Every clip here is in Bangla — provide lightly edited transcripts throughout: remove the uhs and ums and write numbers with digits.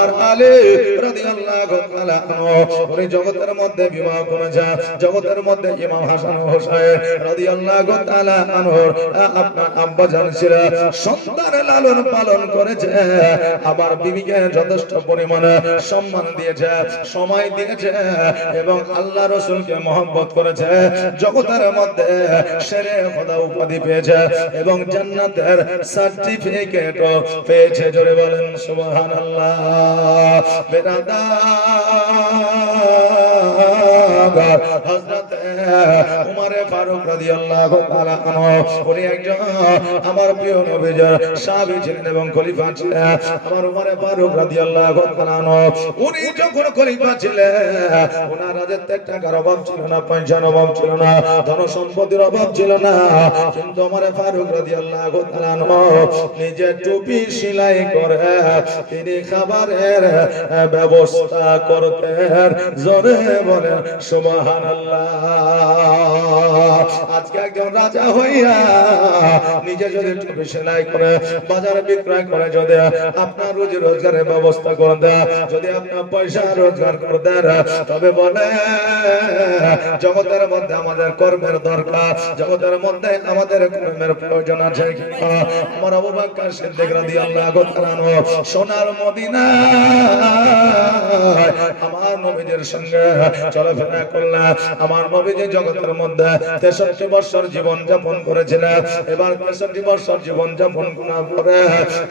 আমার আলী রাদিয়াল্লাহু তাআলা আনহু ওই জগতের মধ্যে বিবাহ করেছে জগতের মধ্যে ইমাম হাসান ও হুসাইন রাদিয়াল্লাহু তাআলা আনহুর আপনার আব্বা জান ছিল সন্তান লালন পালন করেছে আবার বিবিকে যথেষ্ট পরিমাণে সম্মান দিয়েছে সময় দিয়েছে এবং আল্লাহ রাসূলকে মহব্বত করেছে জগতের মধ্যে শেরে খোদা উপাধি পেয়েছে এবং জান্নাতের সার্টিফিকেট পেয়েছে জোরে বলেন সুবহানাল্লাহ বেরাদার হযরত উমর ফারুক রাদিয়াল্লাহু তাআলা আনহু উনি একজন আমার প্রিয় নবীর সাহাবী ছিলেন এবং খলিফা ছিলেন আমার উমর ফারুক রাদিয়াল্লাহু তাআলা আনহু উনি যখন খলিফা ছিলেন ওনার রাজত্বে টাকার অভাব ছিল না পয়সার অভাব ছিল না ধন সম্পদের অভাব ছিল না কিন্তু উমর ফারুক রাদিয়াল্লাহু তাআলা আনহু নিজে টুপি সেলাই করে তিনি খাবারের ব্যবস্থা করতেন জোরে বলেন সুবহানাল্লাহ আজকে একজন রাজা হইয়া নিজে যদি টুপি সেলাই করে বাজারে বিক্রয় করে যদি আপনার রোজি রোজগারের ব্যবস্থা করে দেয় যদি আপনার পয়সা রোজগার করে দেয় তবে বলে জগতের মধ্যে আমাদের কর্মের দরকার জগতের মধ্যে আমাদের কর্মের প্রয়োজন আছে আমার আবু বকর সিদ্দিক রাদিয়াল্লাহু তাআলা সোনার মদিনা আমার নবীর সঙ্গে চলাফেরা করলেন আমার নবীজি জগতের মধ্যে 63 বছর জীবন যাপন করেছিলেন এবার 63 বছর জীবন যাপন করার পরে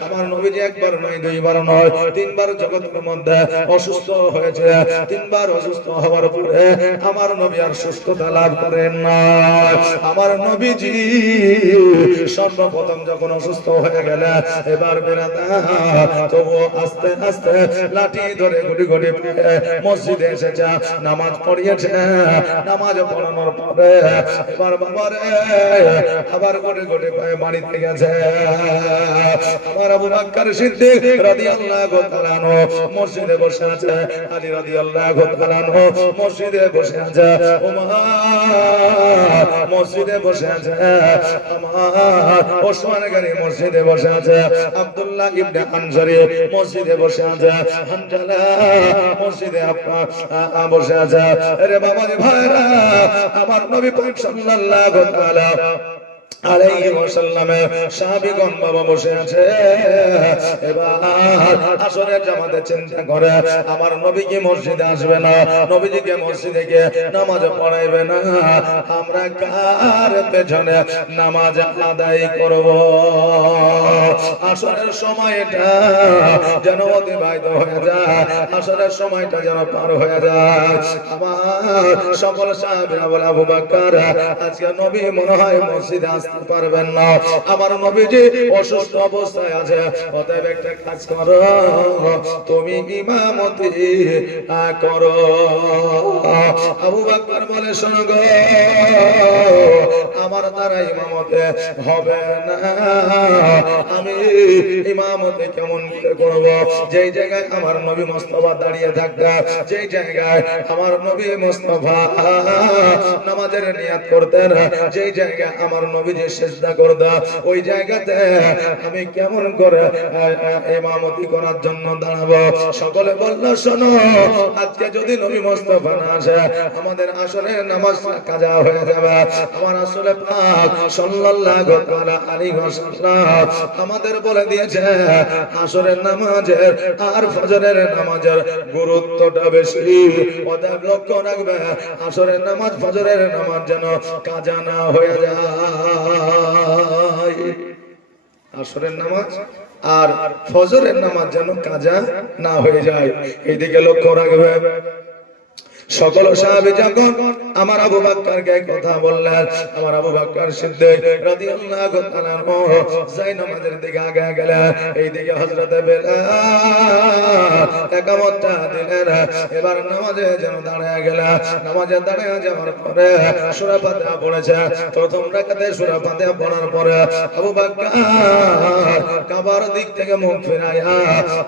আমার নবীজি একবার নয় দুইবার নয় তিনবার জগতের মধ্যে অসুস্থ হয়েছে তিনবার অসুস্থ হওয়ার পরে আমার নবী আর সুস্থতা লাভ করেন না আমার নবীজি সর্বপ্রথম যখন অসুস্থ হয়ে গেলেন এবার বেরাদা তবু আস্তে আস্তে লাঠি ধরে গুটি গুটি মসজিদে এসেছে নামাজ পড়িয়েছে নামাজ পড়ানোর পরে এবার বাবারে আবার গুটি গুটি পায়ে বাড়িতে গেছে আমার আবু বকর সিদ্দিক রাদিয়াল্লাহু তাআলা আনহু মসজিদে বসে আছে আলী রাদিয়াল্লাহু তাআলা আনহু মসজিদে বসে আছে ওমর মসজিদে বসে আছে আমার ওসমান গনি মসজিদে বসে আছে আব্দুল্লাহ ইবনে আনসারী মসজিদে বসে আছে হানজালা মসজিদে আপনার বসে আছে আরে বাবা রে ভাইরা আমার নবী পাক সাল্লাল্লাহু তাআলা আলাইহি ওয়াসাল্লামে সাহাবীগণ বাবা বসে আছে এবার আসরের জামাতে চিন্তা করে আমার নবী কি মসজিদে আসবে না নবীজিকে মসজিদে গিয়ে নামাজ পড়াইবে না আমরা কার পেছনে নামাজ আদায় করব আসরের সময়টা যেন অতিবাহিত হয়ে যায় আসরের সময়টা যেন পার হয়ে যায় আমার সকল সাহাবীরা বলে আবু বকর আজকে নবী মনে হয় মসজিদে পারবেন না আমার নবীজি অসুস্থ অবস্থায় আছে অতএব একটা কাজ করো তুমি ইমামতি করো আবু বকর বলে শোনো গো আমার দ্বারা ইমামতে হবে না আমি ইমামতি কেমন করব যেই জায়গায় আমার নবী মুস্তাফা দাঁড়িয়ে থাকবে যেই জায়গায় আমার নবী মুস্তাফা নামাজের নিয়াত করতেন যেই জায়গায় আমার নবী যে সিজদা করতেন ওই জায়গাতে আমি কেমন করে ইমামতি করার জন্য দাঁড়াবো সকলে বলল শোনো আজকে যদি নবী মুস্তাফা না আসে আমাদের আসলে নামাজ কাজা হয়ে যাবে আমার আসলে পাক সাল্লাল্লাহু তাআলা আলাইহি ওয়াসাল্লাম আমাদের বলে দিয়েছে আসরের নামাজের আর ফজরের নামাজের গুরুত্বটা বেশি অতএব লক্ষ্য রাখবে আসরের নামাজ ফজরের নামাজ যেন কাজা না হয়ে যায় আসরের নামাজ আর ফজরের নামাজ যেন কাজা না হয়ে যায় এইদিকে লক্ষ্য রাখবে সকল সাহাবী যখন আমার আবু বকরকে কথা বললেন আমার আবু বকর সিদ্দিক রাদিয়াল্লাহু তাআলা যাই নামাজের দিকে আগে গেলেন এইদিকে হযরত বেলাল একামতটা দিলেন, এবার নামাজে যেন দাঁড়িয়ে গেল। নামাজে দাঁড়িয়ে যাওয়ার পরে সূরা ফাতিহা পড়েছে। প্রথম রাকাতে সূরা ফাতিহা পড়ার পরে আবু বকর কাবার দিক থেকে মুখ ফিরাইয়া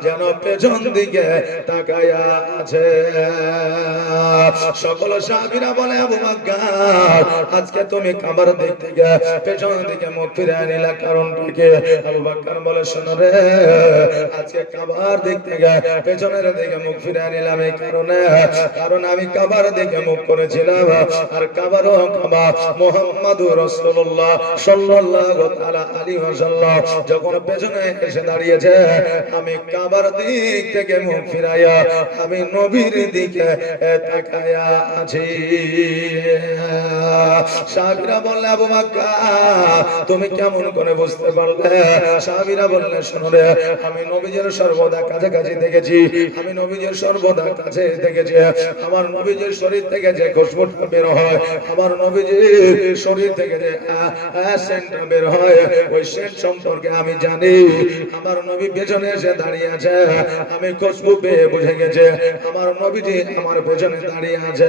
যেন পেছন দিকে তাকায়া আছে। সকল সাহাবীরা বলে, আবু বকর আজকে তুমি কাবার দিক থেকে পেছন দিকে মুখ ফিরাইয়া নিলা, কারণ কি? আবু বকর বলে, শোনো রে, আজকে কাবার দিক থেকে পেছনের দিকে মুখ ফিরাইয়া নিলাম এই কারণে, কারণ আমি কাবার দিকে মুখ করেছিলাম, আর কাবারও কাবা মুহাম্মাদুর রাসূলুল্লাহ সাল্লাল্লাহু তাআলা আলাইহি ওয়াসাল্লাম যখন পেছনে এসে দাঁড়িয়েছে, আমি কাবার দিক থেকে মুখ ফিরাইয়া আমি নবীর দিকে তাকায়া আছি। সাহাবীরা বললে, আবু বকর তুমি কেমন করে বুঝতে পারলে? সাহাবীরা বললে, শোনো রে, আমি নবীজির সর্বদা কাছাকাছি দেখেছি, আমি নবীজির সর্বদা কাছে দেখেছি, আমার নবীজির শরীর থেকে যে খুশবুটা বের হয়, আমার নবীজির শরীর থেকে যে সেন্টটা বের হয়, ওই সেন্ট সম্পর্কে আমি জানি। আমার নবী পেছনে এসে দাঁড়িয়ে আছে, আমি খুশবু পেয়ে বুঝে গেছে আমার নবীজি আমার পেছনে দাঁড়িয়ে আছে।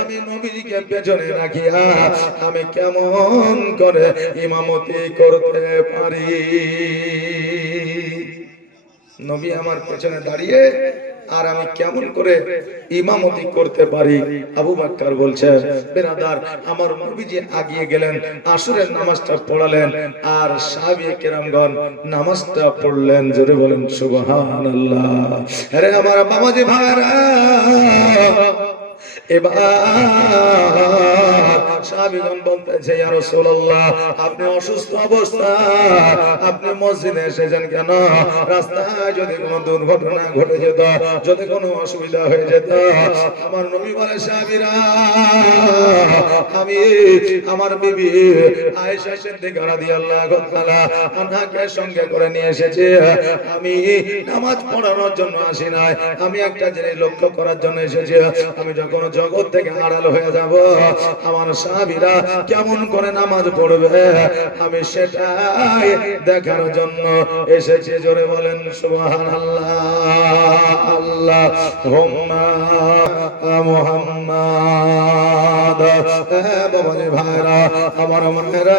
আমি নবীজিকে পেছনে রাখিয়া আমি কেমন করে ইমামতি করতে পারি? নবী আমার পেছনে দাঁড়িয়ে আর আমি কেমন করে ইমামতি করতে পারি? আবু বকর বলছে, বেরাদার, আমার নবীজি আগিয়ে গেলেন, আসরের নামাজটা পড়ালেন, আর সাহাবী কেরামগণ নামাজটা পড়লেন। জোরে বলেন সুবহানাল্লাহ। আরে আমার বাবাজি ভাইরা, এবার সাহাবীগণ বলতেছে, ইয়া রাসূলুল্লাহ, আপনি অসুস্থ অবস্থা, আপনি মসজিদে এসেছেন কেন? রাস্তায় যদি কোনো দুর্ঘটনা ঘটে যেত, যদি কোনো অসুবিধা হয়ে যেত। আমার নবী বলে, সাহাবীরা, আমি আমার বিবি আয়েশা সিদ্দিকা রাদিয়াল্লাহু তাআলা আনহাকে সঙ্গে করে নিয়ে এসেছি। আমি নামাজ পড়ানোর জন্য আসি নাই, আমি একটা জিনিস লক্ষ্য করার জন্য এসেছি। আমি যখন জগৎ থেকে আড়াল হয়ে যাব, আমার সাহাবীরা কেমন করে নামাজ পড়বে, আমি সেটাই দেখার জন্য এসেছি। জোরে বলেন সুবহানাল্লাহ। আল্লাহুম্মা মুহাম্মাদ। বাবাজি ভাইরা, আমার মায়েরা,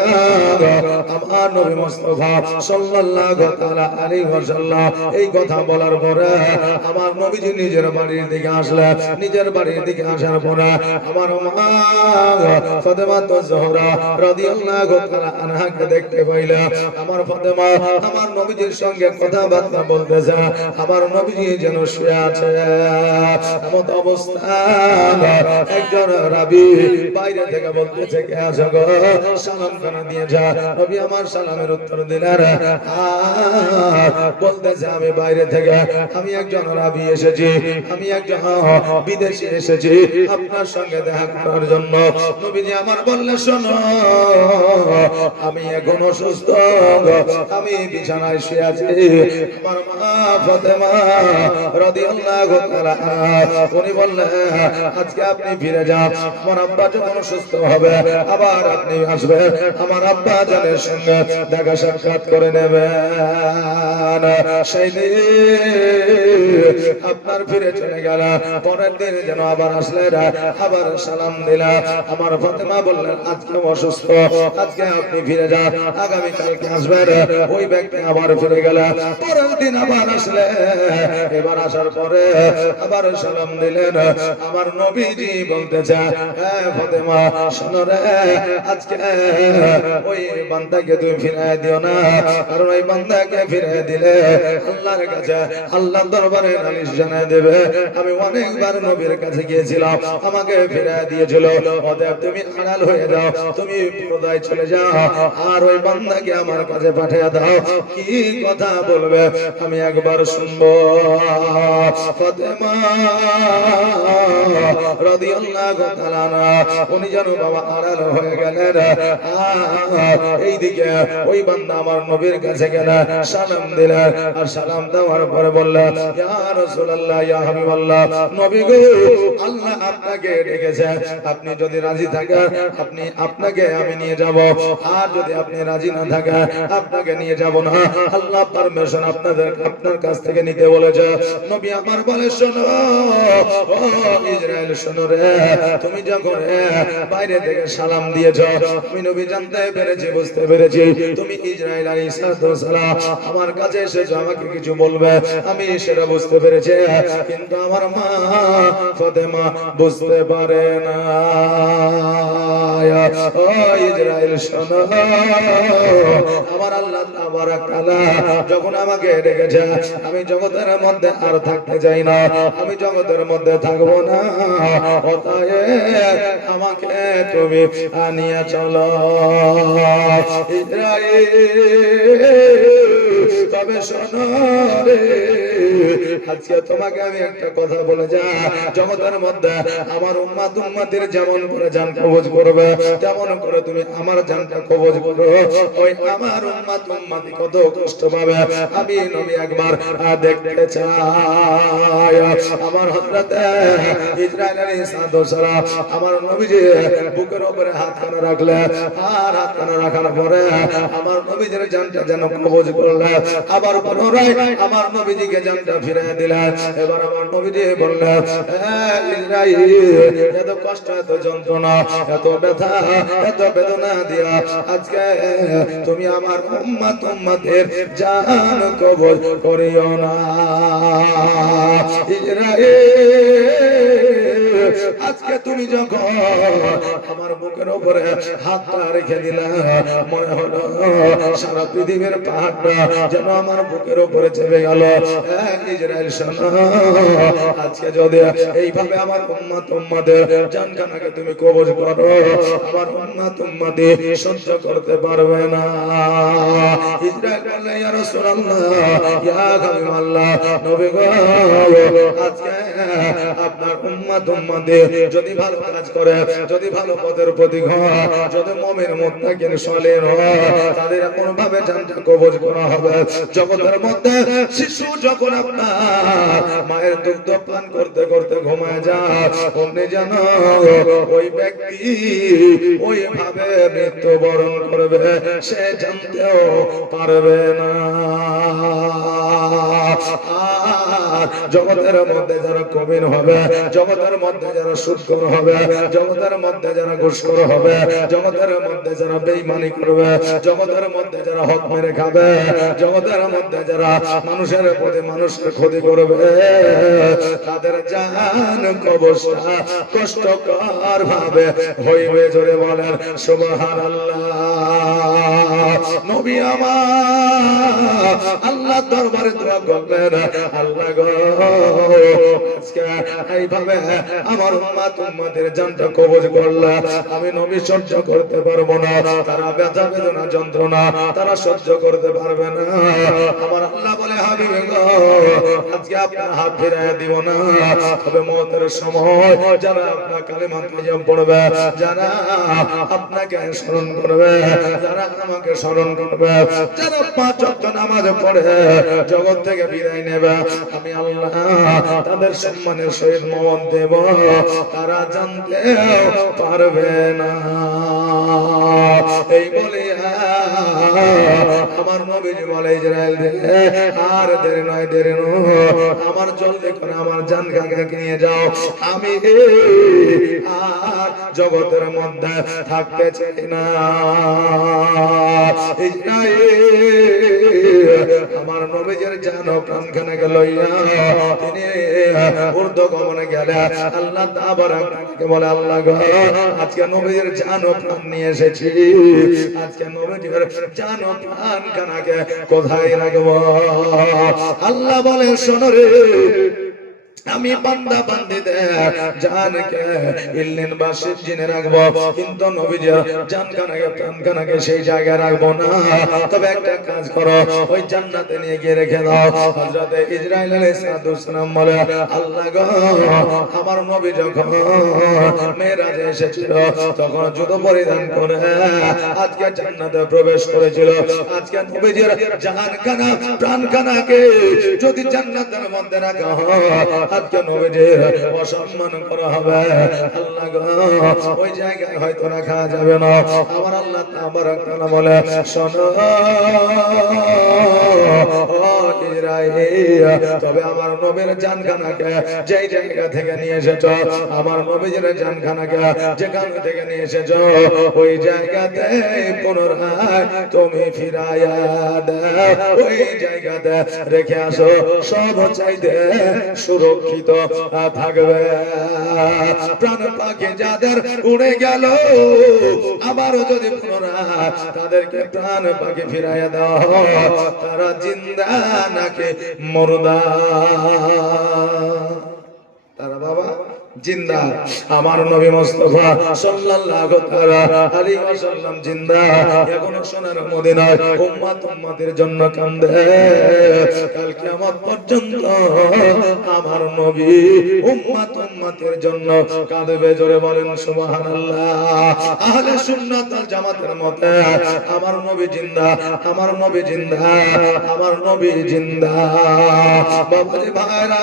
আমার নবী মুস্তাফা সাল্লাল্লাহু তাআলা আলাইহি ওয়াসাল্লাম এই কথা বলার পরে আমার নবীজি নিজের বাড়ির দিকে আসলেন। নিজের বাড়ির দিকে আসার পরে আমার মা ফাতেমা জোহরা রাদিয়াল্লাহু তাআলা আনহাকে দেখতে পাইলেন। আমার ফাতেমা আমার নবীজির সঙ্গে কথাবার্তা বলতেছে, আমার নবীজি যেন শুয়ে আছে। এমন অবস্থা একজন রাবী বাইরে থেকে বলতেছে, কে আছো গো? সালাম খানা দিয়ে যা। নবী আমার সালামের উত্তর দিলেন, বলতেছে, আমি বাইরে থেকে আমি একজন রাবী এসেছি, আমি একজন বিদেশি এসেছি আপনার সঙ্গে দেখা করার জন্য। নবীজি আমার বললেন, শোনো, আমি এখন অসুস্থ, আমি বিছানায় শুয়ে আছি। আমার মা ফাতেমা রাদিয়াল্লাহু তাআলা উনি বললেন, আজকে আপনি ফিরে যান, আমার আব্বা যখন সুস্থ হবে আবার আপনি আসবেন, আমার আব্বা জানের সঙ্গে দেখা সাক্ষাৎ করে নেবেন। সেই দিন আপনার ফিরে চলে গেল, পরের দিন যেন আবার আসলেন, আবার সালাম দিলা। আমার ফাতেমা বললেন, আজকে অসুস্থ, আজকে আপনি ফিরে যান, আগামী কালকে আসবেন। ওই ব্যক্তি আবার ফিরে গেল, পরের দিন আবার আসলে, এবার আসার পরে আবার সালাম দিলেন। আমার নবীজি বলতেছে, হ্যাঁ ফাতেমা, শোনো রে, আজকে ওই বান্দাকে তুমি ফিরাই দিও না, কারণ ওই বান্দাকে ফিরাই দিলে আল্লাহর কাছে, আল্লাহর দরবারে নালিশ জানাই দেবে। আমি অনেকবার নবীর কাছে গিয়েছিলাম, আমাকে ফিরাই দিয়েছিল, অতএব তুমি আড়াল হয়ে যাও, তুমি পর্দায় চলে যাও, আর ওই বান্দাকে আমার কাছে পাঠিয়ে দাও। কি কথা বলবে আমি একবার শুনবো। ফাতেমা রাদিয়াল্লাহু তাআলা উনি যেন বাবা আড়াল হয়ে গেলেন। এইদিকে ওই বান্দা আমার নবীর কাছে গেলেন, সালাম দিলেন, আর সালাম দেওয়ার পরে বললেন, ইয়া রাসূলুল্লাহ ইয়া হাবিবাল্লাহ নবী গো আল্লাহ আপনাকে ডেকেছে আপনি যদি রাজি থাকেন আপনি আপনাকে আমি নিয়ে যাব আর যদি আপনি রাজি না থাকেন আপনাকে নিয়ে যাব না আল্লাহ পারমিশন আপনার কাছ থেকে নিতে বলেছে নবী আমার বলে শোনো ও ইসরাইল শোনো রে তুমি যখন বাইরে থেকে সালাম দিয়েছো আমি নবী জানতে পেরেছি বুঝতে পেরেছি তুমি ইসরাইল আলাইহিস সালাম আমার কাছে এসেছো আমাকে কিছু বলবে আমি সেটা বুঝতে পেরেছি কিন্তু আমার মা ফাতেমা বুঝতে পারে না ও ইসরাইল শোনো আমার আল্লাহ তাবারাক তাআলা যখন আমাকে ডেকেছে আমি জগতের মধ্যে আর থাকতে চাই না আমি জগতের মধ্যে থাকবো না অতএব আমাকে তুমি নিয়ে চলো ইসরাইল তবে শোনো রে আজকে তোমাকে আমি একটা কথা বলে যা জগতের মধ্যে আমার উম্মতের যেমন করে জান কবজ করবে তেমন করে তুমি আমার জানটা কবজ করো ওই আমার উম্মতি কত কষ্ট পাবে আমি নবী একবার দেখতে চাই আমার হযরত ইসরাইল আলাইহিস সালাম আমার নবীজি বুকের উপরে হাতখানা রাখলে আর হাতখানা রাখার পরে আমার নবীজির জানটা যেন কবজ করলে আবার পুনরায় আমার নবীজিকে জানটা ফিরিয়ে দিলেন এবার আমার নবীজি বললেন ইসরাইল এত কষ্ট এত যন্ত্রণা এত ব্যথা এত বেদনা দিয়া আজকে তুমি আমার উম্মতের জান কবজ করিও না ইসরাইল আজকে তুমি যখন আমার বুকের উপরে হাতটা রেখে দিলা মনে হলো সারা পৃথিবীর পাহাড়টা যেন আমার বুকের উপরে চেপে গেল ইসরাইল শোনো আজকে যদি এইভাবে আমার উম্মতের জানখানাকে তুমি কবজ করো আমার উম্মতি সহ্য করতে পারবে না ইসরাইল বললে ইয়া রাসূলুল্লাহ ইয়া হাবিবাল্লাহ নবী গো আজকে আপনার উম্মতি যদি ভালো কাজ করে যদি ভালো পথের প্রতীক হয় যদি মুমিন মুত্তাকিন সালেহ হয় তাদের কোনো ভাবে জানটা কবজ করা হবে জগতের মধ্যে শিশু যখন আপনার মায়ের দুগ্ধ পান করতে করতে ঘুমায় যায় আপনি জানো ওই ব্যক্তি ওইভাবে মৃত্যুবরণ করবে সে জানতেও পারবে না জগতের মধ্যে যারা কবির হবে জগতের মধ্যে যারা সুদখোর হবে জগতের মধ্যে যারা ঘুষখোর হবে জগতের মধ্যে যারা বেঈমানি করবে জগতের মধ্যে যারা হক মেরে খাবে জগতের মধ্যে যারা মানুষের প্রতি মানুষকে ক্ষতি করবে তাদের জান কবজটা কষ্টকর ভাবে হইবে জোরে বলেন সুবহানাল্লাহ নবী আমার আল্লাহ দরবারে দোয়া করলেন আল্লাহ গো আজকে এইভাবে আমার উম্মতের জানটা কবজ করলা আমি নবী সহ্য করতে পারবো না তারা ব্যথা বেদনা যন্ত্রণা তারা সহ্য করতে পারবে না আমার আল্লাহ বলে হাবিবে গো আজকে আপনার হাত ফিরিয়ে দিব না তবে মওতের সময় যারা আপনার কালিমা তাইয়্যিব পড়বে যারা আপনাকে স্মরণ করবে যারা আমাকে স্মরণ করবে যারা পাঁচ ওয়াক্ত নামাজ পড়ে জগৎ থেকে বিদায় নেবে আমি আল্লাহ তাদের সম্মানের সহিত মওত দেব তারা জানতেও পারবে না এই বলে আমার নবীজি বলে ইসরাইল আর দেরি নয় আমার জলদি করে আমার জান কাকে নিয়ে যাও আমি আর জগতের মধ্যে থাকতে চাই না আমার নবীজির জান প্রাণখানে গেল তিনি ঊর্ধ্ব গমনে গেলে আল্লাহ তাবারাক বলে আল্লাহ গো আজকে নবীজির জান প্রাণ নিয়ে এসেছি আজকে নবীজির জান প্রাণ কানাকে কোথায় রাখবো আল্লাহ বলে শোনো রে আমি বান্দা বান্দীদের জানকে ইল্লিন বা সিজ্জিনে রাখবো, কিন্তু নবীজির জানখানাকে প্রাণখানাকে সেই জায়গায় রাখবো না। তবে একটা কাজ করো, ওই জান্নাতে নিয়ে গিয়ে রেখে দাও। হযরতে ইসরাইল আলাইহিস সালাম বলে, আল্লাহ গো, আমার নবী যখন মেরাজে এসেছিল তখন জুতো পরিধান করে আজকে জান্নাতে প্রবেশ করেছিল। আজকে নবীজির জানখানা প্রাণখানাকে যদি জান্নাতের মধ্যে রাখা হয়, আজকে নবীজির অসম্মান করা হবে। আল্লাহ গো, ওই জায়গায় হয়তো রাখা যাবে না। আমার আল্লাহ তাবারক তাআলা বলে, শোনো ও ইসরাইল, তবে আমার নবীর জানখানাকে যেই জায়গা থেকে নিয়ে এসেছো, আমার নবীজির জানখানাকে যেখান থেকে নিয়ে এসেছো, ওই জায়গাতে পুনরায় তুমি ফিরাইয়া দাও, ওই জায়গাতে রেখে আসো, সব চাইতে সুরক্ষিত থাকবে। প্রাণ পাখি যাদের উড়ে গেল, আবারও যদি পুনরায় তাদেরকে প্রাণ পাখি ফিরাইয়া দাও, তারা জিন্দা নাকি মুর্দা? তারা বাবা জিন্দা। আমার নবী মুস্তাফা সাল্লাল্লাহু তাআলা আলাইহি ওয়াসাল্লাম জিন্দা। এখনো সোনার মদিনায় উম্মত উম্মতের জন্য কান্দে। কাল কিয়ামত পর্যন্ত আমার নবী উম্মত উম্মতের জন্য কাঁদবে। জোরে বলেন সুবহানাল্লাহ। আহলে সুন্নাত ওয়াল জামাতের মতে আমার নবী জিন্দা, আমার নবী জিন্দা, আমার নবী জিন্দা। বাবাজি ভাইরা,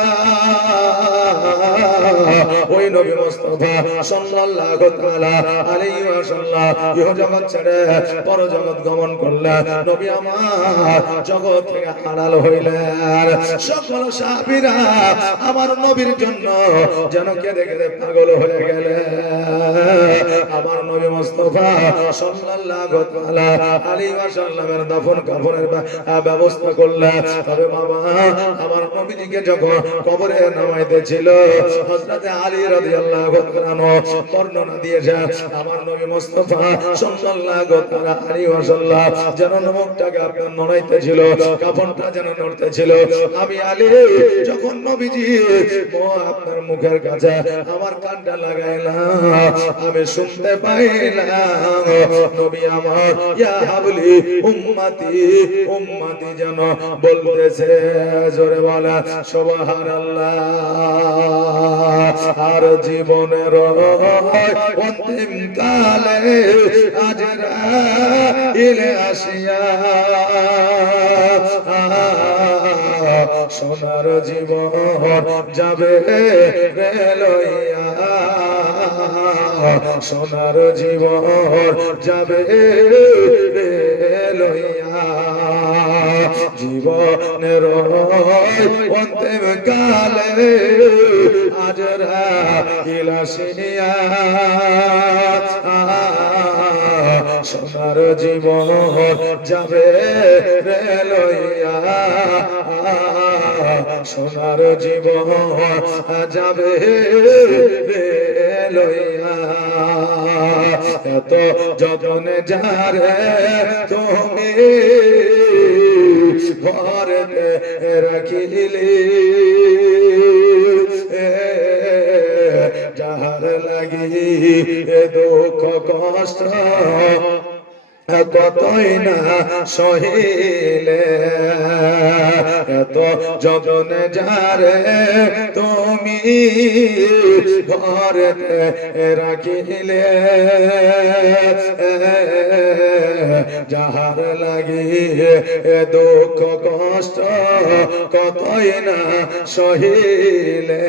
ওই নবী মুস্তাফা সাল্লাল্লাহু তাআলা আলাইহি ওয়াসাল্লাম ইহ জগৎ ছেড়ে পর জগৎ গমন করলেন। নবী আমার জগৎ থেকে আড়াল হইলেন। সকল সাহাবীরা আমার নবীর জন্য যেন কেঁদে কেঁদে পাগল হয়ে গেলেন। আমার নবী মুস্তাফা সাল্লাল্লাহু তাআলা আলাইহি ওয়াসাল্লামের দাফন কাফনের ব্যবস্থা করলেন। তবে বাবা, আমার নবীজিকে যখন কবরে নামাইতেছিল, হযরতে আলী রাদিয়াল্লাহু তাআলা বর্ণনা দিয়েছেন, আমার নবী মুস্তাফা সাল্লাল্লাহু তাআলা আলাইহি ওয়াসাল্লাম যেন মুখটাকে আপনার নড়াইতেছিল, কাফনটা যেন নড়তেছিল। আমি আলী যখন নবীজি আপনার মুখের কাছে আমার কানটা লাগাইলাম, আমি শুনতে পাইলাম নবী আমার ইয়া হাবলি উম্মতি উম্মতি যেন বলতেছে। জোরে বলা সুবহানাল্লাহ। আর জীবনের অন্তিম কালে আজরাইল আসিয়া সোনার জীবন যাবে রে লইয়া, সোনার জীবন যাবে রে লইয়া। জীবনের অন্তিম কালে আজরাইল আসিয়া সোনার জীবন যাবে রে লইয়া, সোনার জীবন যাবে রে লইয়া। এত যতনে যারে তুমি ঘরেতে রাখিলি, যাহার লাগি দুঃখ কষ্ট কতই না সহিলে, এত যতনে যারে তুমি ঘরেতে রাখিলে, যাহার লাগি দুঃখ কষ্ট কতই না সহিলে।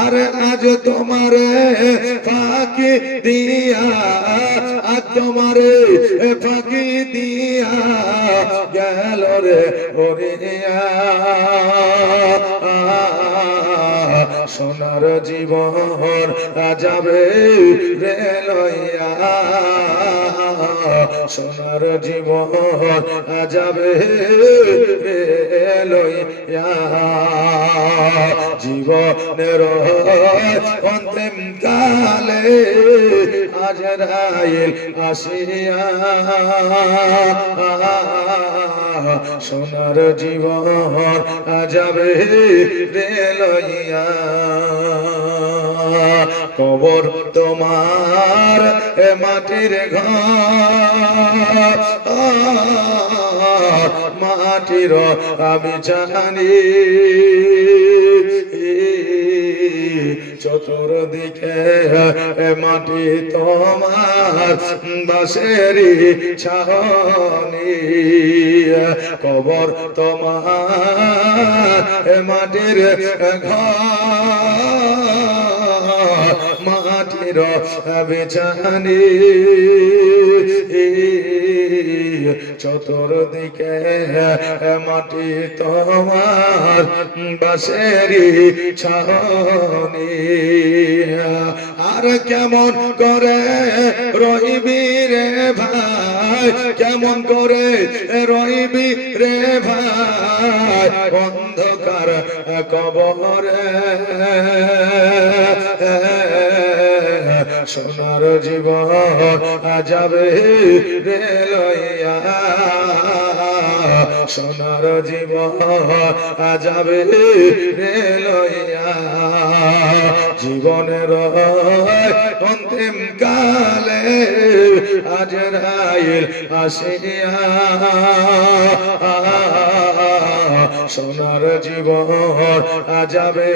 আর আজ তোমারে ফাঁকি দিয়া, আজ তোমারে ফাঁকি দিয়া গেল রে ওরিয়া, সোনার জীবন যাবে রে লইয়া, সোনার জীবন যাবে রে লইয়া। জীবনের অন্তিম কালে আজরাইল আসিয়া সোনার জীবন যাবে রে লইয়া কবর তোমার মাটির ঘর মাটির বিছানি চতুর্দিকে মাটি তোমার বাঁশেরি ছাউনি কবর তোমার মাটির ঘর মাটির বিছানি চতুর্দিকে মাটি তোমার বাঁশেরি ছাউনি আর কেমন করে রহিবি রে ভাই কেমন করে রহিবি রে ভাই অন্ধকার কবরে সোনার জীবন যাবে রে লইয়া সোনার জীবন যাবে রে লইয়া জীবনের অন্তিম কালে আজরাইল আসিয়া সোনার জীবন যাবে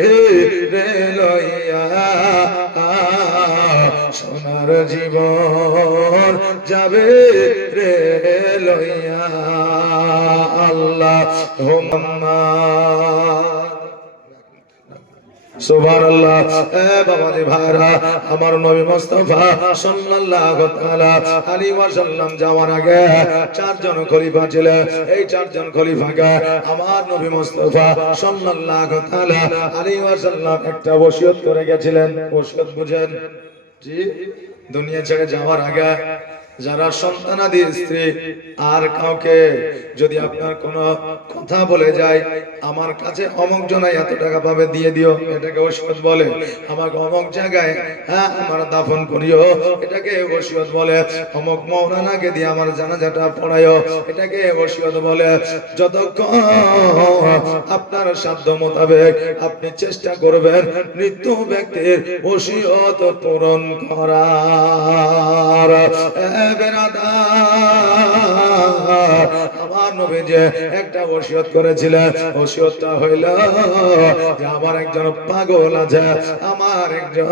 রে লইয়া সোনার জীবন যাবে রে লইয়া আল্লাহ সুবহানাল্লাহ বাবাজি ভাইরা আমার নবী মুস্তাফা সাল্লাল্লাহু তাআলা আলাইহি ওয়াসাল্লাম যাওয়ার আগে চারজন খলিফা ছিলেন এই চারজন খলিফাকে আমার নবী মুস্তাফা সাল্লাল্লাহু তাআলা আলাইহি ওয়াসাল্লাম একটা ওসিয়ত করে গেছিলেন ওসিয়ত বুঝেন জি দুনিয়া ছেড়ে যাওয়ার আগে যারা সন্তানাদি স্ত্রী আর কাউকে যদি আপনার কোনো কথা বলে যায় আমার কাছে অমুক জনাই এত টাকা পাবে দিয়ে দিও এটাকে ওসিয়ত বলে আমাকে অমুক জায়গায় আমার দাফন করিও এটাকে ওসিয়ত বলে অমুক মাওলানাকে দিয়ে আমার জানাজাটা পড়াইও এটাকে ওসিয়ত বলে যতক্ষণ আপনার সাধ্য মোতাবেক আপনি চেষ্টা করবেন মৃত্যু ব্যক্তির ওসিয়ত পূরণ করার আমার নবী যে একটা ওসিয়ত করেছিলেন ওসিয়তটা হইল যে আমার একজন পাগল আছে আমার একজন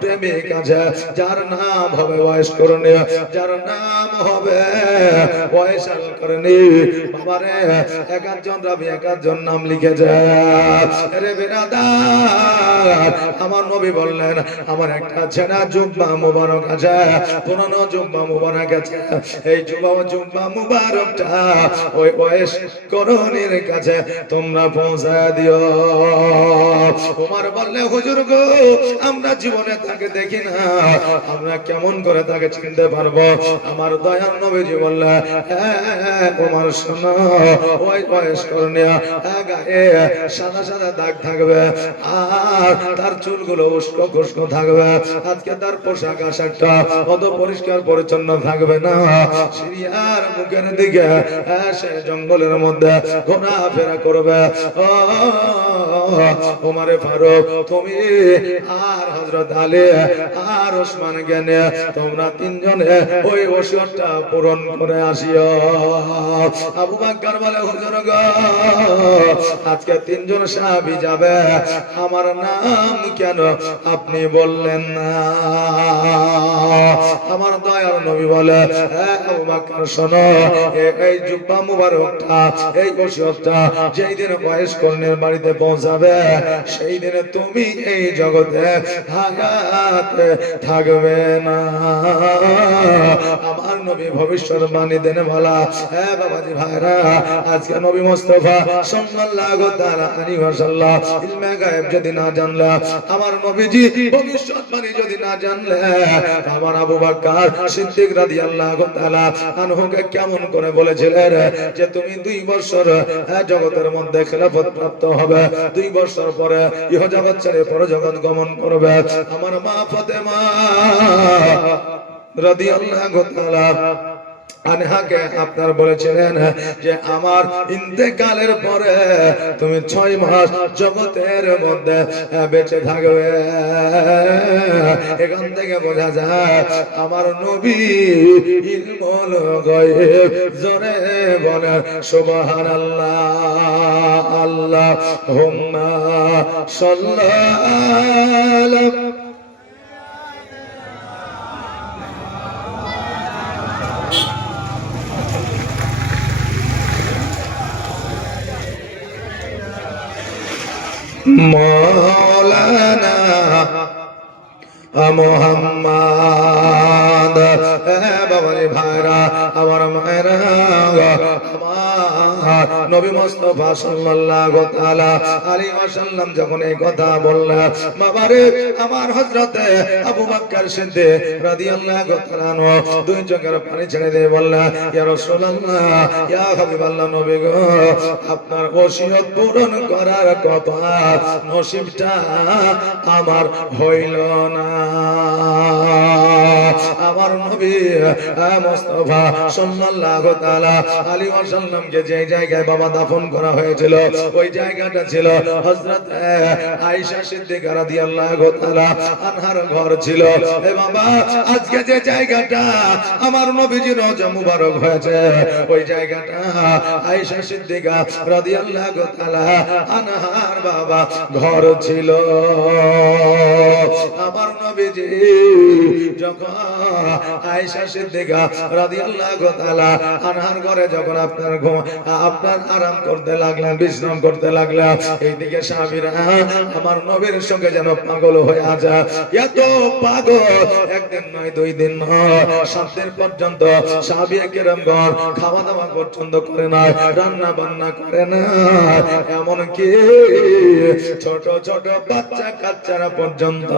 প্রেমিক আছে যার নাম হবে ওয়াইস করণী যার নাম হবে ওয়াইসাল করণী বাবারে একজন রাবি একজন নাম লিখেছে রে বেরাদার আমার নবী বললেন আমার একটা ছেঁড়া জুব্বা মুবারক আছে পুরানো জুব্বা মুবারক আছে এই জুব্বা মুবারকটা ওই ওয়াইস করণীর কাছে তোমরা পৌঁছায় দিও ওমর বললে হুজুর গো আমরা জীবনে তাকে দেখি না আমরা কেমন করে তাকে চিনতে পারবো আমার দয়াল নবীজি বললেন ওমর শোনো ওই ওয়াইস করণী গায়ে সাদা সাদা দাগ থাকবে আর তার চুলগুলো উস্কো খুস্কো থাকবে আজকে তার পোশাক আশাকটা অত পরিষ্কার পরিচ্ছন্ন থাকবে না সিরিয়ার মুখের দিকে সে জঙ্গলের মধ্যে ঘোরাফেরা করবে ওমরে ফারুক তুমি আর হযরত আলী আর ওসমান গনে তোমরা তিনজনে ওই ওসিয়তটা পূরণ করে আসিও আবু বকর বলে হুজুর গো আজকে তিনজন সাহাবী যাবে আমার নাম কেন আপনি বললেন না আমার দয়ার নবী বলে আবু বকর শোনো এই জুব্বা মুবারকটা এই ওসিয়তটা যেই দিন ওয়াইস করণীর বাড়িতে পৌঁছাবে সেই দিনে তুমি এই জগতে হায়াতে থাকবে না আমার নবী ভবিষ্যৎবাণী দেন বলা হ্যাঁ বাবাজি ভাইরা আজকে নবী মুস্তাফা সাল্লাল্লাহু তাআলা আলাইহি ওয়াসাল্লাম ইলমে গায়েব যদি না জানলা আমার নবীজি ভবিষ্যৎবাণী যদি না জানলে আমার আবু বকর সিদ্দিক রাদিয়াল্লাহু তাআলা আনহুকে কেমন করে বলেছিলেন যে তুমি 2 বছর জগতের মধ্যে খেলাফত প্রাপ্ত হবে 2 2 বছর পরে ইহজগৎ ছেড়ে পরজগৎ গমন করবে। আমার মা ফাতেমা রাদিয়াল্লাহু তাআলা আনহাকে আপনার বলেছিলেন যে আমার ইন্তেকালের পরে তুমি 6 মাস জগতের মধ্যে বেঁচে থাকবে। এখান থেকে বোঝা যায় আমার নবী ইলমুল গায়ব। জোরে বলে সুবহানাল্লাহ। আল্লাহুম্মা সাল্লি মৌলানা মোহাম্মদ। বাবাজি ভাইরা, আমার মায়েরা, আমার নবী মুস্তাফা সাল্লাল্লাহু তাআলা আলাইহি ওয়াসাল্লাম যখন এই কথা বললেন, বাবারে আমার হযরতে আবু বকর সিদ্দিক রাদিয়াল্লাহু তাআলা আনহু 2 চোখের পানি ছেড়ে দিয়ে বললেন, ইয়া রাসূলুল্লাহ, ইয়া হাবিবাল্লাহ, নবী গো, আপনার ওসিয়ত পূরণ করার কথা নসিবটা আমার হইল না। আমার নবী মুস্তাফা সাল্লাল্লাহু তাআলা আলাইহি ওয়াসাল্লামকে যে জায়গায় বাবা দাফন করা হয়েছিল ওই জায়গাটা ছিল হযরত আয়েশা সিদ্দিকা রাদিয়াল্লাহু তাআলা আনহার ঘর ছিল। এ বাবা, আজকে যে জায়গাটা আমার নবীজির রওজা মুবারক হয়েছে ওই জায়গাটা আয়েশা সিদ্দিকা রাদিয়াল্লাহু তাআলা আনহার বাবা ঘর ছিল। আমার নবীজি যখন আয়েশা সিদ্দিকা রাদিয়াল্লাহু তাআলা আনহার ঘরে যখন আপনার আরাম করতে লাগলেন, বিশ্রাম করতে লাগলেন, এইদিকে সাহাবীরা আমার নবীর সঙ্গে যেন পাগল হয়ে যায়। এত পাগল, একদিন নয়, 2 দিন নয়, 7 দিন পর্যন্ত সাহাবী কেরামগণ খাওয়া দাওয়া পর্যন্ত করে না, রান্না বান্না করে না। এমনকি ছোট ছোট বাচ্চা কাচ্চারা পর্যন্ত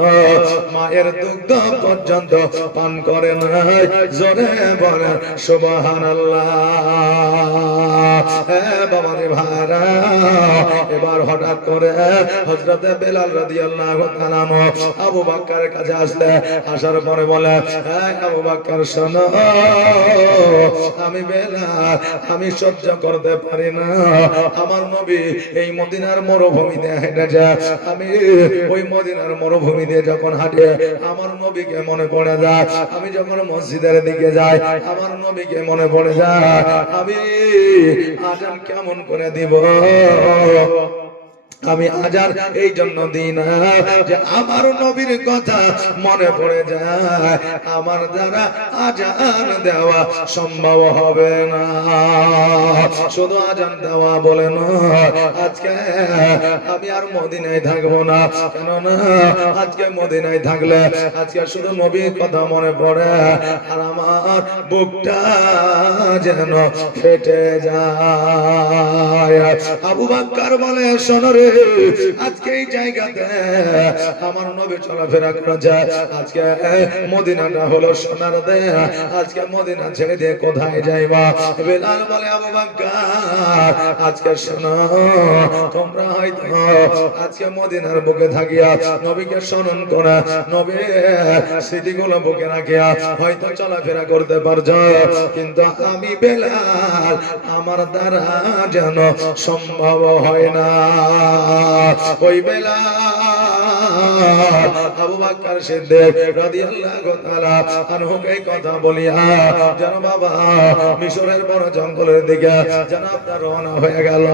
মায়ের দুগ্ধ পর্যন্ত পান করে না। জোরে বলেন সুবহানাল্লাহ। বাবারে ভাইরা, এবার হঠাৎ করে হযরত বেলাল রাদিয়াল্লাহু তাআলা আবু বকরের কাছে আসলে, আসার পরে বলে, আবু বকর শোনো, আমি বেলাল, আমি সহ্য করতে পারি না। আমার নবী এই মদিনার মরুভূমিতে হেঁটে যায়, আমি ওই মদিনার মরুভূমি দিয়ে যখন হাঁটে আমার নবীকে মনে পড়ে যায়। আমি যখন মসজিদের দিকে যাই আমার নবীকে মনে পড়ে যায়। আমি আজান কেমন করে দিব? আমি আজান এই জন্য দিই না যে আমার নবীর কথা মনে পড়ে যায়। আমার দ্বারা আজান দেওয়া সম্ভব হবে না। শুধু আজান দেওয়া বলে না, আজকে আমি আর মদিনায় থাকবো না। কেননা আজকে মদিনায় থাকলে আজকে শুধু নবীর কথা মনে পড়ে আর আমার বুকটা যেন ফেটে যায়। আবু বকর বলে, শোনো রে, আজকে এই জায়গাতে আমার নবী চলাফেরা করে যায়। আজকে মদিনাটা হলো সোনার দেশ, আজকে মদিনা ছেড়ে দিয়ে কোথায় যাইবা? বেলাল বলে, আবু বকর, আজকে শোনো, তোমরা হয়তো আজকে মদিনার বুকে থাকিয়া নবীকে স্মরণ করে নবীর স্মৃতিগুলো বুকে রাখিয়া হয়তো চলাফেরা করতে পারছো, কিন্তু আমি বেলাল, আমার দ্বারা যেন সম্ভব হয় না। ওই বেলাল আবু বকর সিদ্দিক রাদিয়াল্লাহু তাআলা আনহুকে কথা বলিয়া যেন বাবা মিশরের বড় জঙ্গলের দিকে যেন আপনার রওনা হয়ে গেল।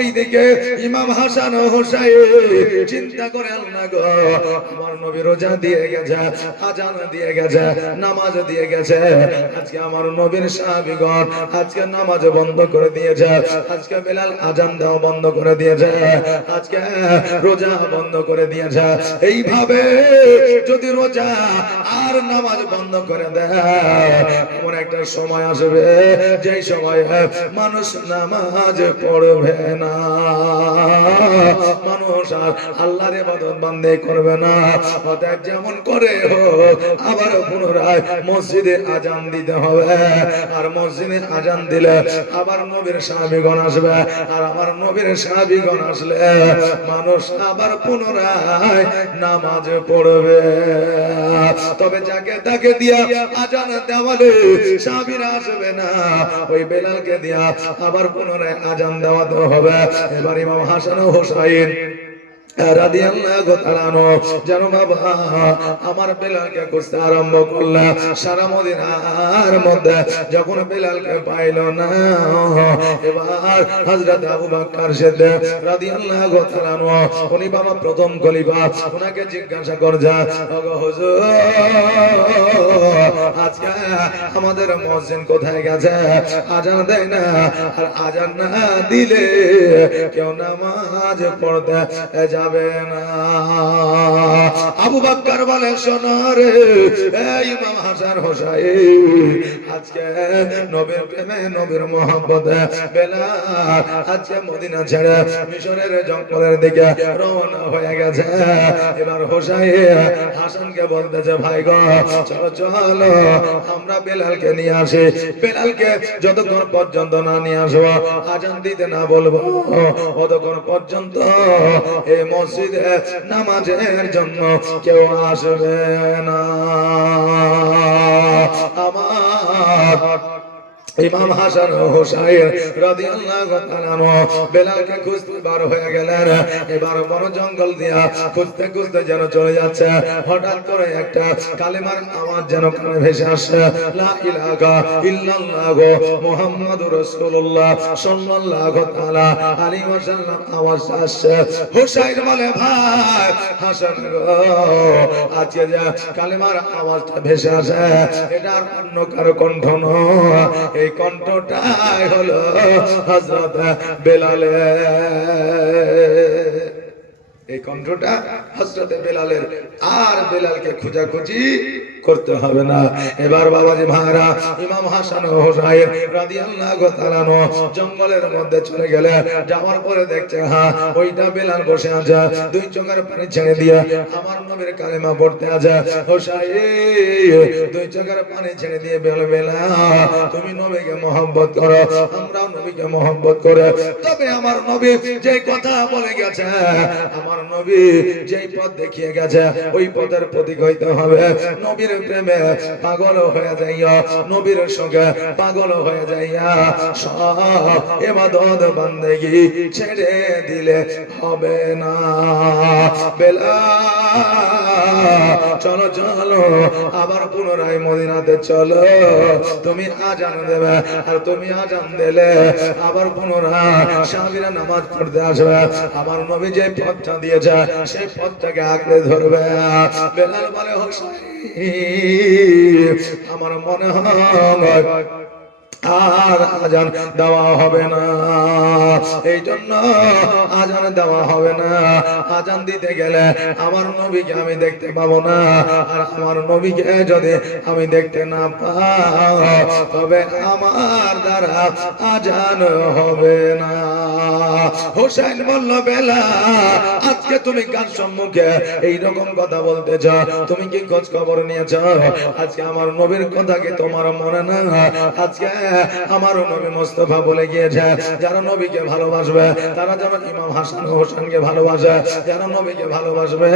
এইদিকে ইমাম হাসান ও হুসাইন চিন্তা করে, আল্লাহ গো, আমার নবী রোজা দিয়ে গেছে, আজান দিয়ে গেছে, নামাজ দিয়ে গেছে, আজকে আমার নবীর সাহাবীগণ আজকে নামাজ বন্ধ করে দিয়েছে, আজকে বেলাল আজান দেওয়া বন্ধ করে দিয়েছে, আজকে রোজা বন্ধ করে দিয়েছে। এইভাবে যদি রোজা আর নামাজ বন্ধ করে দেয়, এমন একটা সময় আসবে যে সময় মানুষ নামাজ পড়বে না, মানুষ আর আল্লাহর ইবাদত বান্দে করবে না। অতএব যেমন করে হোক আবার পুনরায় মসজিদে আজান দিতে হবে। আর মসজিদে আজান দিলে আবার নবীর সাহাবীগণ আসবে। আর আমার নবীর সাহাবীগণ আসলে মানুষ আবার পুনরায় নামাজ পড়বে। তবে যাকে তাকে দিয়া আজান দেওয়ালে সাহাবীরা আসবে না, ওই বেলালকে দিয়া আবার পুনরায় আজান দেওয়াতে হবে। এবার ইমাম হাসান ও হোসাইন রাদিয়াল্লাহু তাআলা যেন বাবা আমার বেলালকে খুঁজতে আরম্ভ করলে সারা মদিনার মধ্যে যখন বেলালকে পাইল না, এবার হযরত আবু বকর সিদ্দিক রাদিয়াল্লাহু তাআলা উনি বাবা প্রথম খলিফা, ওনাকে জিজ্ঞাসা করছে, ওগো হুজুর আজকে আমাদের মুয়াজ্জিন কোথায় গেছে? আজান দেয় না, আর আজান না দিলে কেউ নামাজ পড়তে যাবে না। আবু বকর বলে, শোনো রে ইমাম হাসান হোসাইন, আজকে নবীর প্রেমে নবীর মহব্বতে বেলাল আজকে মদিনা ছেড়ে মিশরের জঙ্গলের দিকে রওনা হয়ে গেছে। এবার হোসাইন হাসানকে বলতেছে, ভাই গো চলো চলো আমরা বেলালকে নিয়ে আসি। বেলালকে যতক্ষণ পর্যন্ত না নিয়ে আসবো, আজান দিতে না বলবো, ততক্ষণ পর্যন্ত এই মসজিদে নামাজের জন্য কেউ আসবে না। আমার ইমাম হাসান ও হোসাইন রাদিয়াল্লাহু তাআলা বেলালকে খুঁজতে বার হয়ে গেলেন। এবার বড় জঙ্গল দিয়া খুঁজতে খুঁজতে যেন চলে যাচ্ছে, হঠাৎ করে একটা কালেমার আওয়াজ যেন কানে ভেসে আসে, লা ইলাহা ইল্লাল্লাহু মুহাম্মাদুর রাসূলুল্লাহ সাল্লাল্লাহু তাআলা আলাইহি ওয়াসাল্লাম আওয়াজ আসছে। হোসাইন বলে, ভাই হাসান গো, আজকে যে কালেমার আওয়াজটা ভেসে আসে এটা আর অন্য কারো কণ্ঠ নয়, এই কণ্ঠটাই হলো হযরত বেলালের। এই কণ্ঠটা হযরত বেলালের। আর বেলালকে খোঁজাখুঁজি করতে হবে না। এবার বাবাজি ভাইরা ইমাম হাসান ও হোসাইন রাদিয়াল্লাহু তাআলা জঙ্গলের মধ্যে চলে গেলে, যাওয়ার পরে দেখছে হ্যাঁ ওইটা বেলাল বসে আছে, দুই চোখের পানি ছেড়ে দিয়ে আমার নবীর কালেমা পড়তে আছে। হোসাইন দুই চোখের পানি ছেড়ে দিয়ে বলে, বেলাল তুমি নবীকে মহব্বত করো, আমরাও নবীকে মহব্বত করে, তবে আমার নবী যে কথা বলে গেছে, আমার নবী যেই পথ দেখিয়ে গেছে ওই পথের প্রতীক হইতে হবে। নবীর প্রেমে পাগল হয়ে যাইয়া, নবীর সঙ্গে পাগল হয়ে যাইয়া সব ইবাদত বান্দেগি ছেড়ে দিলে হবে না। বেলাল চলো চলো আবার পুনরায় মদিনাতে চলো, তুমি আজান দেবে, আর তুমি আজান দিলে আবার পুনরায় সাহাবীরা নামাজ পড়তে আসবে। আমার নবী যে পথটা দিয়েছে সেই পথটাকে আঁকড়ে ধরবে। বেলাল বলে, হোসাইন আমার মনে হয় আর আজান দেওয়া হবে না, এই জন্য আজান দেওয়া হবে না। আজান দিতে গেলে আমার নবীকে আমি দেখতে পাবো না, আর আমার নবীকে যদি আমি দেখতে না পাই তবে আমার দ্বারা আজান হবে না। হোসেন বলল, বেলা আজকে তুমি কার সম্মুখে এইরকম কথা বলতেছ? তুমি কি খোঁজ খবর নিয়েছ? আজকে আমার নবীর কথা কি তোমার মনে না? আজকে আমার নবী মুস্তাফা বলে গিয়েছে, যারা নবীকে ভালোবাসবে তারা যেন ইমাম হাসান ও হোসেনকে ভালোবাসে, যারা নবীকে ভালোবাসবে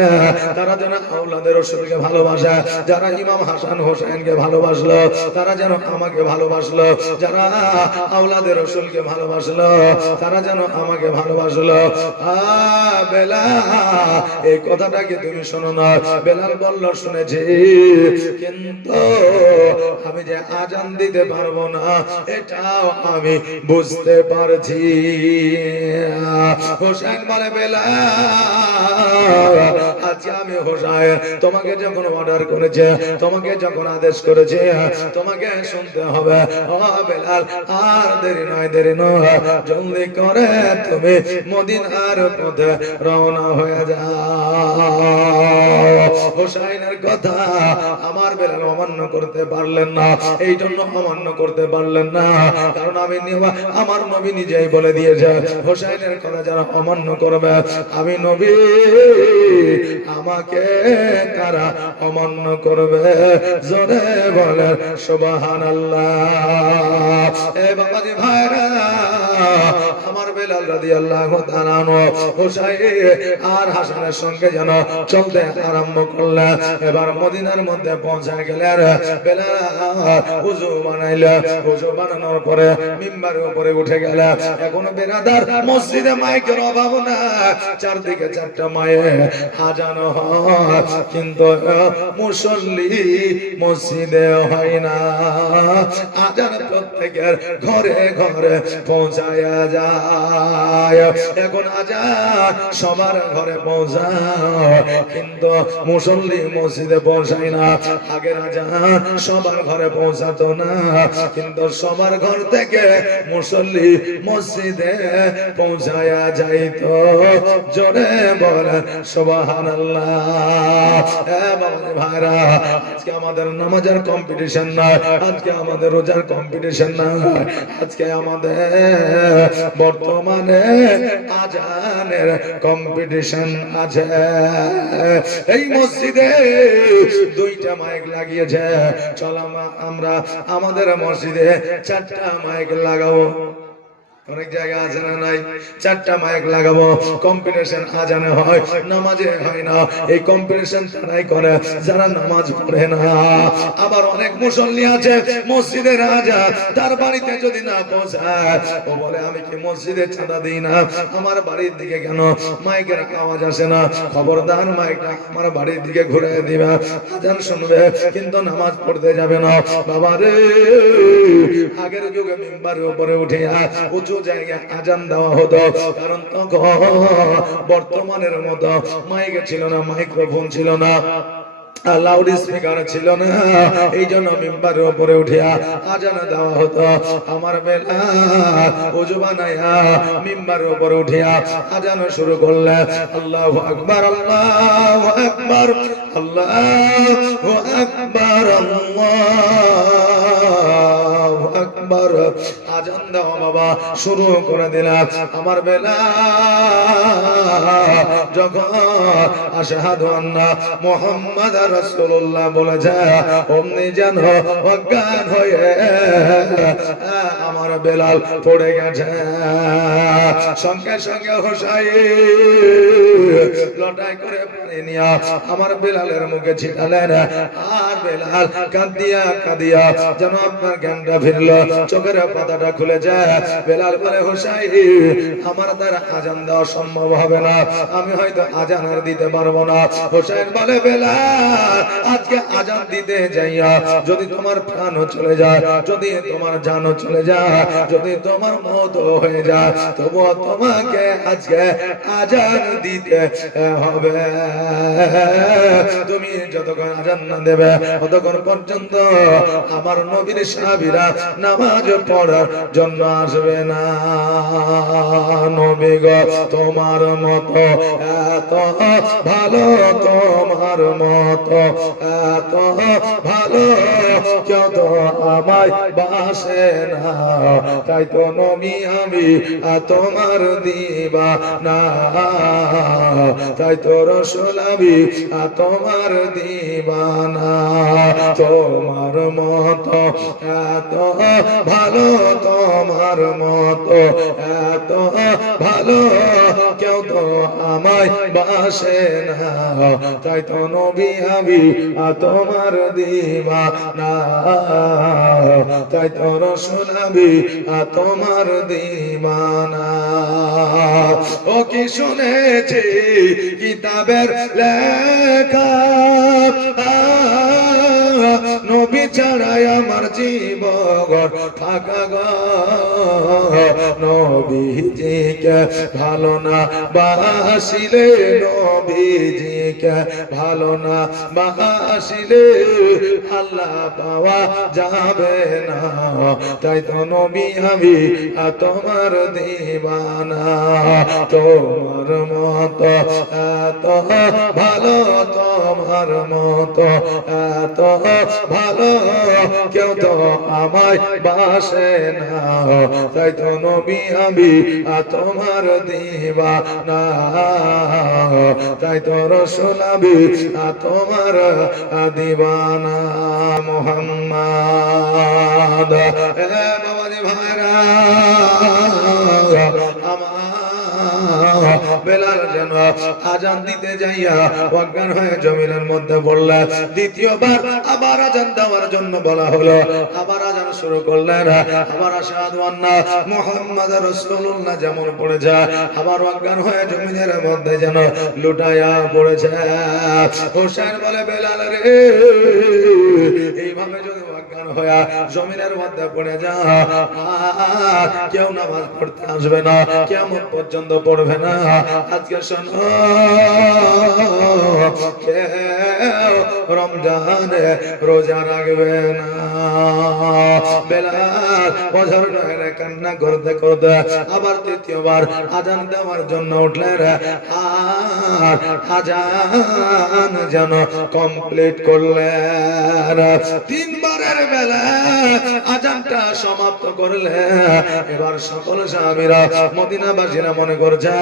তারা যেন আওলাদের রাসূলকে ভালোবাসে, যারা ইমাম হাসান হোসেনকে ভালোবাসলো তারা যেন আমাকে ভালোবাসলো, যারা আওলাদের রাসূলকে ভালোবাসলো তারা যেন আমাকে ভালোবাসলো। বেলাল এই কথাটা কি তুমি শোনো না? বেলাল বলল, শুনেছি, কিন্তু আমি যে আজান দিতে পারবো না এটাও আমি বুঝতে পারছি। হোসেন বলে, বেলাল আজকে আমি হোসেন তোমাকে যখন অর্ডার করেছে, তোমাকে যখন আদেশ করেছে, তোমাকে শুনতে হবে। ও বেলাল আর দেরি নয়, দেরি নয়, জলদি করে তুমি মদিনার পথে রওনা হয়ে যায়। হোসাইনের কথা আমার বেলাল অমান্য করতে পারলেন না, এই জন্য অমান্য করতে পারলেন না কারণ আমার নবী নিজেই বলে দিয়েছে হোসাইনের কথা যারা অমান্য করবে আমি নবী আমাকে তারা অমান্য করবে। জোরে বলে সুবহানাল্লাহ। এ বাবাজি ভাইরা, আমার বেলাল রাদিয়াল্লাহু তাআলা আনহু হোসাইন আর হাসানের সঙ্গে যেন চলতে আরম্ভ করলেন। এবার মদিনার মধ্যে পৌঁছে গেলেন। বেলাল ওযু বানাইল, ওযু বানানোর পরে মিম্বারের উপরে উঠে গেল। এখন বেরাদার মসজিদে মাইকের অভাব না, চারদিকে চারটা মায়ে আজান হয়, কিন্তু মুসল্লি মসজিদে হয় না। আজান প্রত্যেকের ঘরে ঘরে পৌঁছায়া যায়। এখন আজান সবার ঘরে পৌঁছায়, কিন্তু মুসল্লি মসজিদে পৌঁছায় না। আগের আজান সবার ঘরে পৌঁছাতো না, কিন্তু সবার ঘর থেকে মুসল্লি মসজিদে পৌঁছায়া যাইতো। জোরে বলেন সুবহানাল্লাহ। বাবাজি ভাইরা, আজকে আমাদের নামাজের কম্পিটিশন নয়, আজকে আমাদের রোজার কম্পিটিশন নয়, আজকে আমাদের বর্তমানে আজানের কম্পিটিশন আছে। এই মসজিদে দুইটা মাইক লাগিয়েছে, চল আমরা আমাদের মসজিদে চারটা মাইক লাগাবো। অনেক জায়গা আছে না নাই, চারটা মাইক লাগাবো। কম্পিটিশন আজানে হয়, নামাজে হয় না। এই কম্পিটিশন তারাই করে যারা নামাজ পড়ে না। আবার অনেক মুসল্লি আছে মসজিদের আজান তার বাড়িতে যদি না পৌঁছায়, ও বলে আমি কি মসজিদে চাঁদা দিই না, আমার বাড়ির দিকে কেন মাইকের আওয়াজ আসে না? খবরদার মাইকটা আমার বাড়ির দিকে ঘুরে দিবে, আজান শুনবে কিন্তু নামাজ পড়তে যাবে না। বাবা রে, আগের যুগে মিম্বারের উপরে উঠে উঁচু জায়গায় আজান দেওয়া হতো, কারণ তখন বর্তমানের মতো মাইক ছিল না, মাইক্রোফোন ছিল না, লাউড স্পিকার ছিল না, এই জন্য মিম্বারের উপরে উঠিয়া আজান দেওয়া হতো। আমার বেলা ওযু বানায়া মিম্বারের উপরে উঠিয়া আজান শুরু করলে আল্লাহু আকবার, আল্লাহু আকবার, আল্লাহু আকবার, আল্লাহু আকবার। আজান দেওয়া বাবা শুরু করে দিলাম। আমার বেলা যখন আশহাদু আন্না মুহাম্মাদার রাসূলুল্লাহ বলেছে, অমনি যেন অজ্ঞান হয়ে আমার বেলাল পড়ে গেছে। সঙ্গে সঙ্গে হোসাইন লটাই করে পানি নিয়ে আমার বেলালের মুখে ছিটালেন। আর বেলাল কাঁদিয়া কাঁদিয়া যেন আপনার জ্ঞানটা ফিরল, চোখের পাতাটা খুলে যায়। বেলাল বলে, হোসাইন আমার দ্বারা আজান দেওয়া সম্ভব হবে না, আমি হয়তো আজান আর দিতে পারবো না। হোসাইন বলে, বেলাল আজকে আজান দিতে যাইয়া যদি তোমার প্রাণ চলে যায়, যদি তোমার জানও চলে যায়, যদি তোমার মত হয়ে যায়, তবুও তোমাকে আজকে আজান দিতে হবে। তুমি যতক্ষণ আজান না দেবে ততক্ষণ পর্যন্ত আমার নবীর সাহাবীরা নামাজ পড়ার জন্য আসবে না। নবী গো তোমার মতো এত ভালো, তোমার মতো এত ভালো কেউ তো আমায় বাসে না, তাই তো নবী আমি তোমার দিবানা, তাই তো রাসূল আমি তোমার দিবানা। তোমার মতো এত ভালো, তোমার মতো এত ভালো কেউ তো আমায় বাসে না, তাই তো নবী আমি তোমার দিবানা, তাই তো রাসূল আমি তোমার দিবানা। ও কি শুনেছি কিতাবের লেখা নবী ছাড়াই আমার জীবন ফাঁকা গো নবীজিকে ভালো না বাসিলে নবীজিকে ভালো না বাসিলে আল্লাহ পাওয়া যাবে না তাই তো নবী আমি তোমার দিবানা তোমার মতো এত ভালো তোমার মতো এত ভালো কেউ তো আমায় বাসে না তাই তো নবী আমি তোমার দিবানা তাই তো রাসূল আমি তোমার দিবানা মুহাম্মদ বাবাজি ভাইরা বেলাল যেন আজান দিতে যাইয়া অজ্ঞান হয়ে জমিনের মধ্যে পড়লেন দ্বিতীয়বার আবার আজান দেওয়ার জন্য বলা হলো আবার আজান শুরু করলেন আবার আশহাদু আন্না মুহাম্মাদুর রাসূলুল্লাহ যেমন পড়ে যায় আবার অজ্ঞান হয়ে জমিনের মধ্যে যেন লুটাইয়া পড়েছে হোসেন বলে বেলাল রে এইভাবে যদি অজ্ঞান হয়ে জমিনের মধ্যে পড়ে যা কেউ নামাজ পড়তে আসবে না কিয়ামত পর্যন্ত পড়বে না আজকে শোনো কেউ রমজানে রোজা রাখবে না বেলাল বছর নয় কান্না করতে করতে আবার তৃতীয়বার আজান দেওয়ার জন্য উঠলেন আর আজান যেন কমপ্লিট করলেন তিনবারের বেলা আজানটা সমাপ্ত করলেন এবার সকল সাহাবীরা মদিনাবাসীরা মনে করছে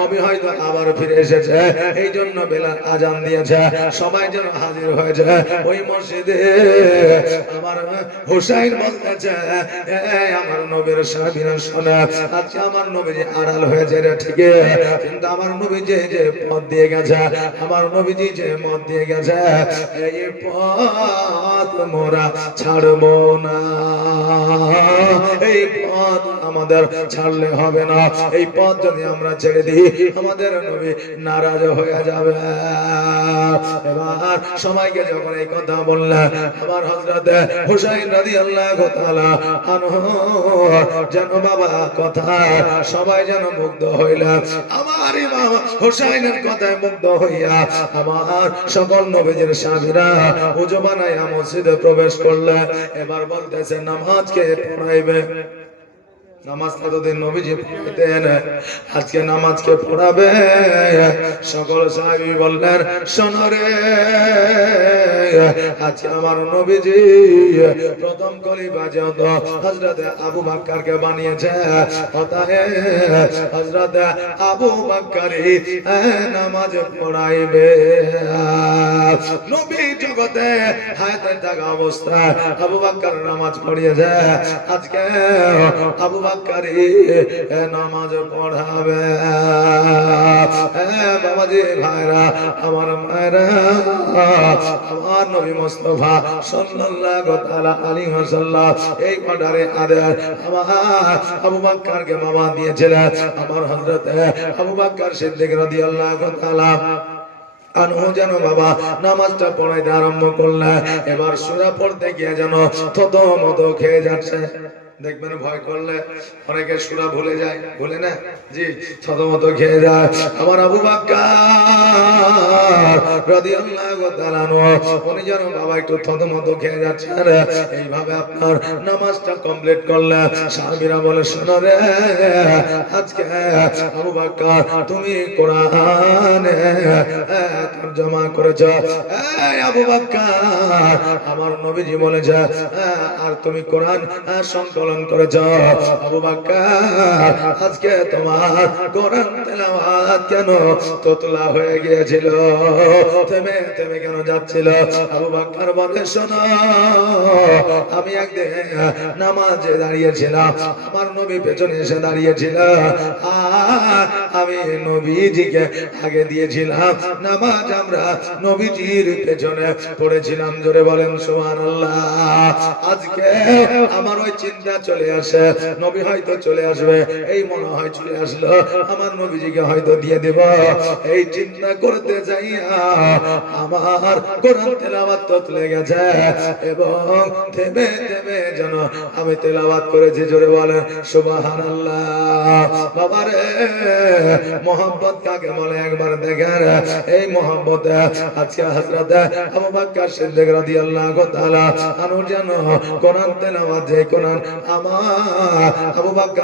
নবী হয়তো আবার ফিরে এসেছে এই জন্য বেলাল আজান দিয়েছে সবাই যেন হাজির হয়েছে ওই মসজিদে আমার হুসাইন বলতেছে আমার নবীর সাহাবীরা শোনা আজকে আমার নবী যে আড়াল হয়েছে রে ঠিক কিন্তু আমার নবী যে পথ দিয়ে গেছে আমার নবীজি যে মত দিয়ে গেছে এই পথ মোরা ছাড়বো না এই পথ আমাদের ছাড়লে হবে না এই পথ যদি আমরা ছেড়ে দিই আমাদের নবী নারাজ হয়ে যাবে এবার সবাইকে যখন এই কথা বললেন আমার হযরত হুসাইন রাদিয়াল্লাহু তাআলা আনহু যেন বাবা কথা সবাই যেন মুগ্ধ হইলেন আমার ইমাম হুসাইনের কথায় মুগ্ধ হইয়া আমার সকল নবীজির সাহাবীরা ওযু বানায়া মসজিদে প্রবেশ করলেন এবার বলতেছে নামাজকে পড়াইবে নামাজটা তো দিন নবীজি পড়াইতেন আজকে নামাজকে পড়াবে সকল সাহাবী বললেন শোনো রে আজকে আমার নবীজি প্রথম খলিফা যেহেতু হযরত আবু বকরকে বানিয়েছে অতএব হযরত আবু বকরই নামাজ পড়াইবে নবী জগতে হায়াতে থাকা অবস্থায় আবু বকর নামাজ পড়িয়েছে আজকে আবু বকরই নামাজ পড়াবে বাবাজি ভাইরা আমার মায়েরা আমার নবী মুস্তাফা সাল্লাল্লাহু তাআলা আলাইহি ওয়াসাল্লাম এই অর্ডারে আদেশ আমার আবু বকরকে মামা দিয়েছিলেন আমার হযরত আবু বকর সিদ্দিক রাদিয়াল্লাহু তাআলা আনহু যেন বাবা নামাজটা পড়াইতে আরম্ভ করলেন এবার সূরা পড়তে গিয়ে যেন থতমত খেয়ে যাচ্ছে দেখবেন ভয় করলে অনেকে সূরা ভুলে যায় ভুলে না জি থতমত খেয়ে যায় আমার আবু বকর রাদিয়াল্লাহু তাআলা উনি যেন বাবা একটু থতমত খেয়ে যাচ্ছেন এইভাবে আপনার নামাজটা কমপ্লিট করলেন সাহাবীরা বলে শোনো রে আজকে আবু বকর তুমি কোরআনে তরজমা করেছো এই আবু বকর আমার নবীজি বলেছে আর তুমি কোরআন সংকলন করেছ আবু বকর আজকে তোমার কোরআন তেলাওয়াত কেন তোতলা হয়ে গিয়েছিল থেমে থেমে কেন যাচ্ছিল আবু বকর বলে শোনো আমি একদিন নামাজে দাঁড়িয়েছিলাম আমার নবী পেছনে এসে দাঁড়িয়েছিল আর আমি নবীজিকে আগে দিয়েছিলাম নামাজ আমরা নবীজির পেছনে পড়েছিলাম, জোরে বলেন সুবহানাল্লাহ। আজকে আমার ওই চিন্তা চলে আসে, নবী হয়তো চলে আসবে, এই মনে হয় চলে আসলো, আমার নবীজিকে হয়তো দিয়ে দেব, এই চিন্তা করতে যাইয়া আমার কোরআন তেলাওয়াত চলে গেছে এবং থেমে থেমে যেন আমি তেলাওয়াত করেছি, জোরে বলেন সুবহানাল্লাহ। বাবারে মোহাম্মত কাকে বলে একবার দেখেন, এই মোহাম্মত আজকে হযরত আবু বকর সিদ্দিক রাদিয়াল্লাহু তাআলা আনহু যেন কোরআন তেলাওয়াত, যে কোরআন আমার আবু বকর